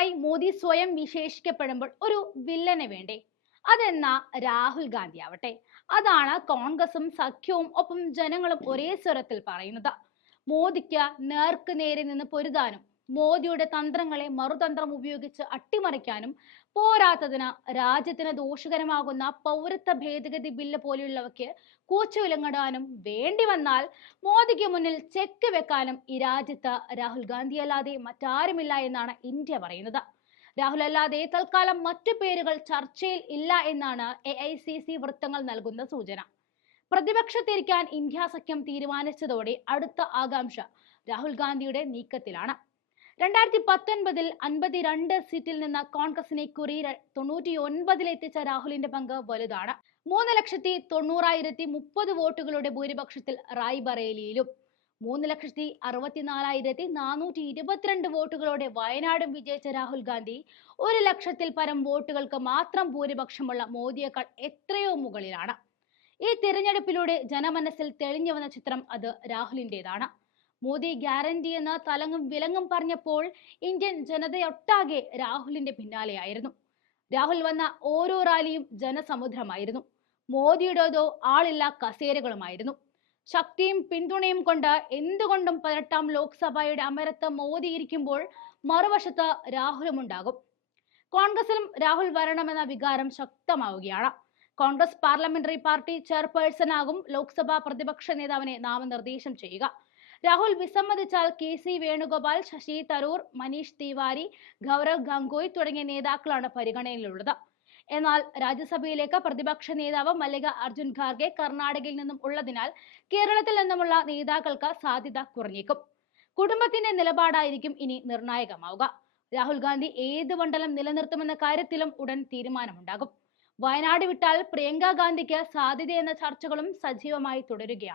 എന്നായി മോദി സ്വയം വിശേഷിക്കപ്പെടുമ്പോൾ ഒരു വില്ലനെ വേണ്ടേ? അതെന്ന രാഹുൽ ഗാന്ധി ആവട്ടെ. അതാണ് കോൺഗ്രസും സഖ്യവും ഒപ്പം ജനങ്ങളും ഒരേ സ്വരത്തിൽ പറയുന്നത്. മോദിക്ക് നേർക്ക് നേരെ നിന്ന് പൊരുതാനും മോദിയുടെ തന്ത്രങ്ങളെ മറുതന്ത്രം ഉപയോഗിച്ച് അട്ടിമറിക്കാനും പോരാത്തതിന് രാജ്യത്തിന് ദോഷകരമാകുന്ന പൗരത്വ ഭേദഗതി ബില്ല് പോലെയുള്ളവയ്ക്ക് കൂച്ചുവിലങ്ങിടാനും വേണ്ടി വന്നാൽ മോദിക്ക് മുന്നിൽ ചെക്ക് വെക്കാനും ഈ രാജ്യത്ത് രാഹുൽ ഗാന്ധി അല്ലാതെ മറ്റാരുമില്ല എന്നാണ് ഇന്ത്യ പറയുന്നത്. രാഹുൽ അല്ലാതെ തൽക്കാലം മറ്റു പേരുകൾ ചർച്ചയിൽ ഇല്ല എന്നാണ് എ ഐ സി സി വൃത്തങ്ങൾ നൽകുന്ന സൂചന. പ്രതിപക്ഷത്തിരിക്കാൻ ഇന്ത്യ സഖ്യം തീരുമാനിച്ചതോടെ അടുത്ത ആകാംക്ഷ രാഹുൽ ഗാന്ധിയുടെ നീക്കത്തിലാണ്. രണ്ടായിരത്തി പത്തൊൻപതിൽ അൻപത്തിരണ്ട് സീറ്റിൽ നിന്ന് കോൺഗ്രസിനെ കുറി തൊണ്ണൂറ്റി ഒൻപതിൽ എത്തിച്ച രാഹുലിന്റെ പങ്ക് വലുതാണ്. മൂന്ന് ലക്ഷത്തി തൊണ്ണൂറായിരത്തി മുപ്പത് വോട്ടുകളുടെ ഭൂരിപക്ഷത്തിൽ റായ്ബറേലിയിലും. മൂന്ന് ലക്ഷത്തി അറുപത്തിനാലായിരത്തി നാനൂറ്റി ഇരുപത്തിരണ്ട് വോട്ടുകളോടെ വയനാടും വിജയിച്ച രാഹുൽ ഗാന്ധി ഒരു ലക്ഷത്തിൽ പരം വോട്ടുകൾക്ക് മാത്രം ഭൂരിപക്ഷമുള്ള മോദിയേക്കാൾ എത്രയോ മുകളിലാണ്. ഈ തിരഞ്ഞെടുപ്പിലൂടെ ജനമനസ്സിൽ തെളിഞ്ഞു വന്ന ചിത്രം അത് രാഹുലിന്റെതാണ് മോദി ഗ്യാരണ്ടി എന്ന് തലങ്ങും വിലങ്ങും പറഞ്ഞപ്പോൾ ഇന്ത്യൻ ജനതയൊട്ടാകെ രാഹുലിന്റെ പിന്നാലെയായിരുന്നു. രാഹുൽ വന്ന ഓരോ റാലിയും ജനസമുദ്രമായിരുന്നു. മോദിയുടേതോ ആളില്ല കസേരകളുമായിരുന്നു. ശക്തിയും പിന്തുണയും കൊണ്ട് എന്തുകൊണ്ടും പതിനെട്ടാം ലോക്സഭയുടെ അമരത്ത് മോദി ഇരിക്കുമ്പോൾ മറുവശത്ത് രാഹുലും ഉണ്ടാകും കോൺഗ്രസിലും രാഹുൽ വരണമെന്ന വികാരം ശക്തമാവുകയാണ്. കോൺഗ്രസ് പാർലമെന്ററി പാർട്ടി ചെയർപേഴ്സൺ ആകും ലോക്സഭാ പ്രതിപക്ഷ നേതാവിനെ നാമനിർദ്ദേശം ചെയ്യുക. രാഹുൽ വിസമ്മതിച്ചാൽ കെ സി വേണുഗോപാൽ ശശി തരൂർ മനീഷ് തിവാരി ഗൗരവ് ഗംഗോയ് തുടങ്ങിയ നേതാക്കളാണ് പരിഗണനയിലുള്ളത്. എന്നാൽ രാജ്യസഭയിലേക്ക് പ്രതിപക്ഷ നേതാവ് മല്ലിക അർജുൻ ഖാർഗെ കർണാടകയിൽ നിന്നും ഉള്ളതിനാൽ കേരളത്തിൽ നിന്നുമുള്ള നേതാക്കൾക്ക് സാധ്യത കുറഞ്ഞേക്കും കുടുംബത്തിന്റെ നിലപാടായിരിക്കും ഇനി നിർണായകമാവുക. രാഹുൽ ഗാന്ധി ഏത് മണ്ഡലം നിലനിർത്തുമെന്ന കാര്യത്തിലും ഉടൻ തീരുമാനമുണ്ടാകും. വയനാട് വിട്ടാൽ പ്രിയങ്ക ഗാന്ധിക്ക് സാധ്യതയെന്ന ചർച്ചകളും സജീവമായി തുടരുകയാണ്.